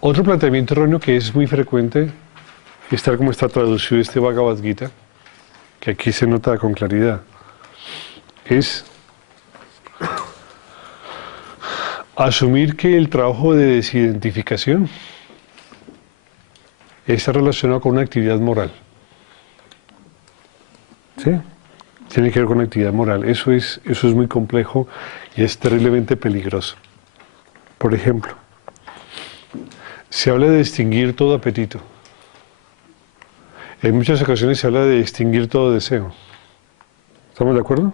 Otro planteamiento erróneo que es muy frecuente, es tal como está traducido este Bhagavad Gita, que aquí se nota con claridad, es asumir que el trabajo de desidentificación está relacionado con una actividad moral. ¿Sí? Tiene que ver con actividad moral. Eso es muy complejo y es terriblemente peligroso. Por ejemplo, se habla de extinguir todo apetito. En muchas ocasiones se habla de extinguir todo deseo. ¿Estamos de acuerdo?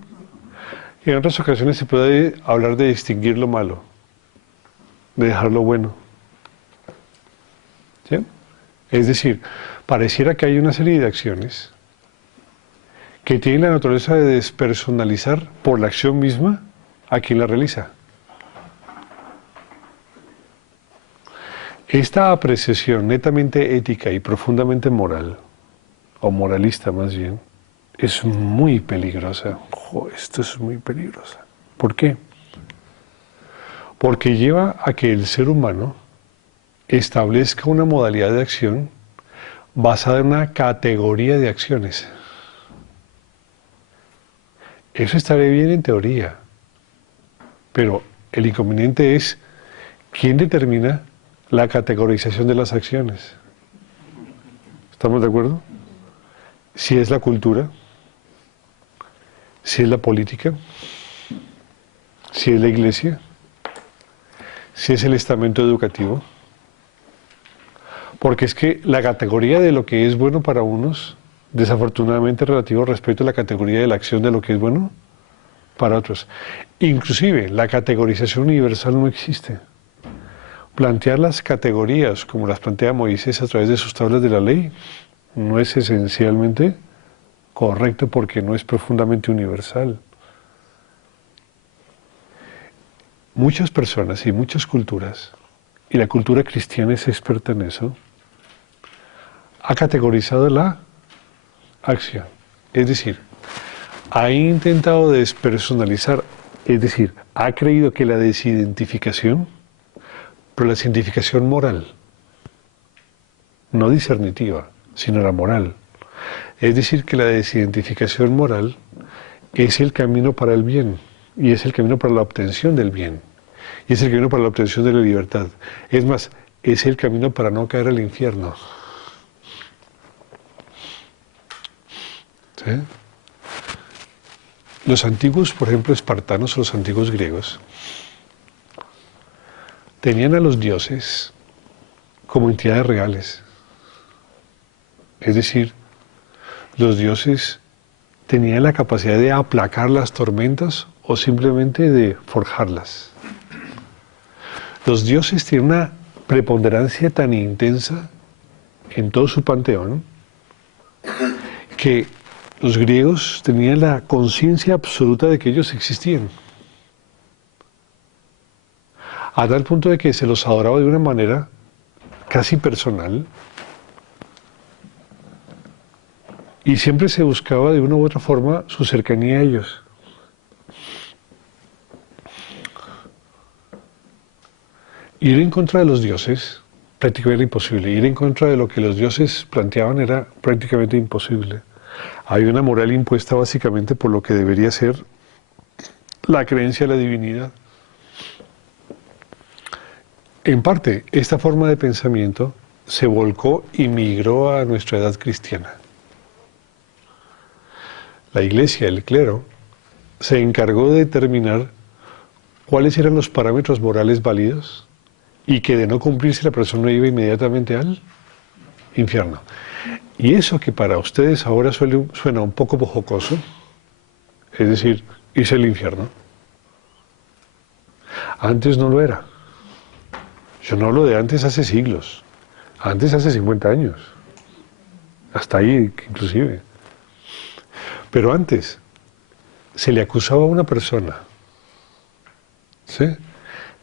Y en otras ocasiones se puede hablar de extinguir lo malo, de dejar lo bueno. ¿Sí? Es decir, pareciera que hay una serie de acciones que tienen la naturaleza de despersonalizar por la acción misma a quien la realiza. Esta apreciación netamente ética y profundamente moral, o moralista más bien, es muy peligrosa. Esto es muy peligrosa. ¿Por qué? Porque lleva a que el ser humano establezca una modalidad de acción basada en una categoría de acciones. Eso estaría bien en teoría, pero el inconveniente es quién determina la categorización de las acciones. ¿Estamos de acuerdo? Si es la cultura, si es la política, si es la iglesia, si es el estamento educativo. Porque es que la categoría de lo que es bueno para unos, desafortunadamente relativo respecto a la categoría de la acción de lo que es bueno para otros. Inclusive la categorización universal no existe. Plantear las categorías como las plantea Moisés a través de sus tablas de la ley no es esencialmente correcto porque no es profundamente universal. Muchas personas y muchas culturas, y la cultura cristiana es experta en eso, ha categorizado la acción. Es decir, ha intentado despersonalizar, es decir, ha creído que la desidentificación, pero la identificación moral, no discernitiva, sino la moral. Es decir, que la desidentificación moral es el camino para el bien, y es el camino para la obtención del bien, y es el camino para la obtención de la libertad. Es más, es el camino para no caer al infierno. ¿Sí? Los antiguos, por ejemplo, espartanos o los antiguos griegos, tenían a los dioses como entidades reales. Es decir, los dioses tenían la capacidad de aplacar las tormentas o simplemente de forjarlas. Los dioses tienen una preponderancia tan intensa en todo su panteón que los griegos tenían la conciencia absoluta de que ellos existían. A tal punto de que se los adoraba de una manera casi personal y siempre se buscaba de una u otra forma su cercanía a ellos. Ir en contra de los dioses prácticamente era imposible. Ir en contra de lo que los dioses planteaban era prácticamente imposible. Hay una moral impuesta básicamente por lo que debería ser la creencia en la divinidad. En parte, esta forma de pensamiento se volcó y migró a nuestra edad cristiana. La Iglesia, el clero, se encargó de determinar cuáles eran los parámetros morales válidos y que de no cumplirse la persona iba inmediatamente al infierno. Y eso que para ustedes ahora suena un poco jocoso, es decir, irse al infierno, antes no lo era. Yo no hablo de antes hace siglos, antes hace 50 años, hasta ahí inclusive. Pero antes se le acusaba a una persona, ¿sí?,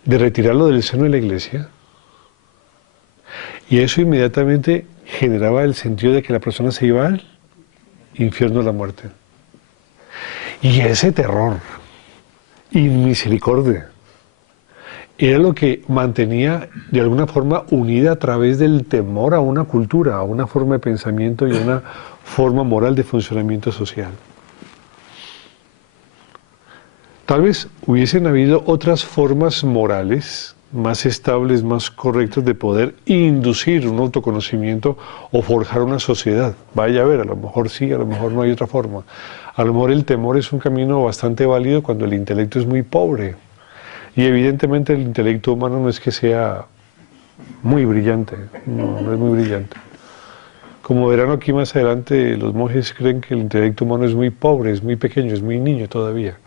de retirarlo del seno de la iglesia, y eso inmediatamente generaba el sentido de que la persona se iba al infierno de la muerte. Y ese terror, inmisericordia, era lo que mantenía de alguna forma unida a través del temor a una cultura, a una forma de pensamiento y a una forma moral de funcionamiento social. Tal vez hubiesen habido otras formas morales más estables, más correctas de poder inducir un autoconocimiento o forjar una sociedad. Vaya a ver, a lo mejor sí, a lo mejor no hay otra forma. A lo mejor el temor es un camino bastante válido cuando el intelecto es muy pobre. Y evidentemente el intelecto humano no es que sea muy brillante, no es muy brillante. Como verán aquí más adelante, los monjes creen que el intelecto humano es muy pobre, es muy pequeño, es muy niño todavía.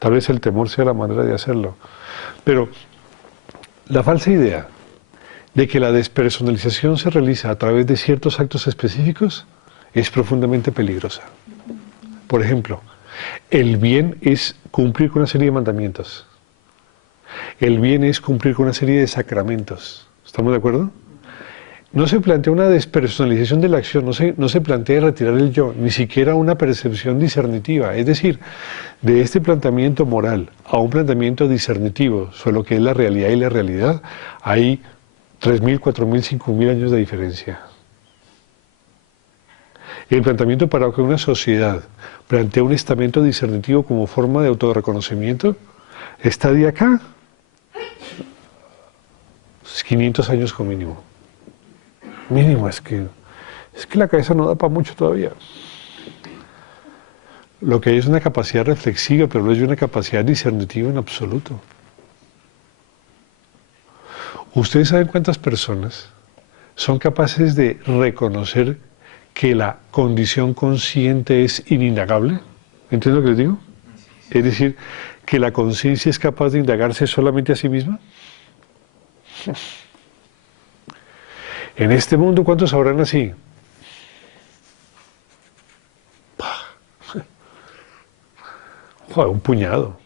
Tal vez el temor sea la manera de hacerlo. Pero la falsa idea de que la despersonalización se realiza a través de ciertos actos específicos es profundamente peligrosa. Por ejemplo, el bien es cumplir con una serie de mandamientos. El bien es cumplir con una serie de sacramentos. ¿Estamos de acuerdo? No se plantea una despersonalización de la acción, no se plantea retirar el yo, ni siquiera una percepción discernitiva. Es decir, de este planteamiento moral a un planteamiento discernitivo sobre lo que es la realidad y la realidad, hay 3.000, 4.000, 5.000 años de diferencia. El planteamiento para que una sociedad plantea un estamento discernitivo como forma de autorreconocimiento está de acá 500 años como mínimo. Mínimo, es que la cabeza no da para mucho todavía. Lo que hay es una capacidad reflexiva, pero no es una capacidad discernitiva en absoluto. ¿Ustedes saben cuántas personas son capaces de reconocer que la condición consciente es inindagable? ¿Entienden lo que les digo? Es decir, que la conciencia es capaz de indagarse solamente a sí misma. En este mundo, ¿cuántos habrán así? Joder, un puñado.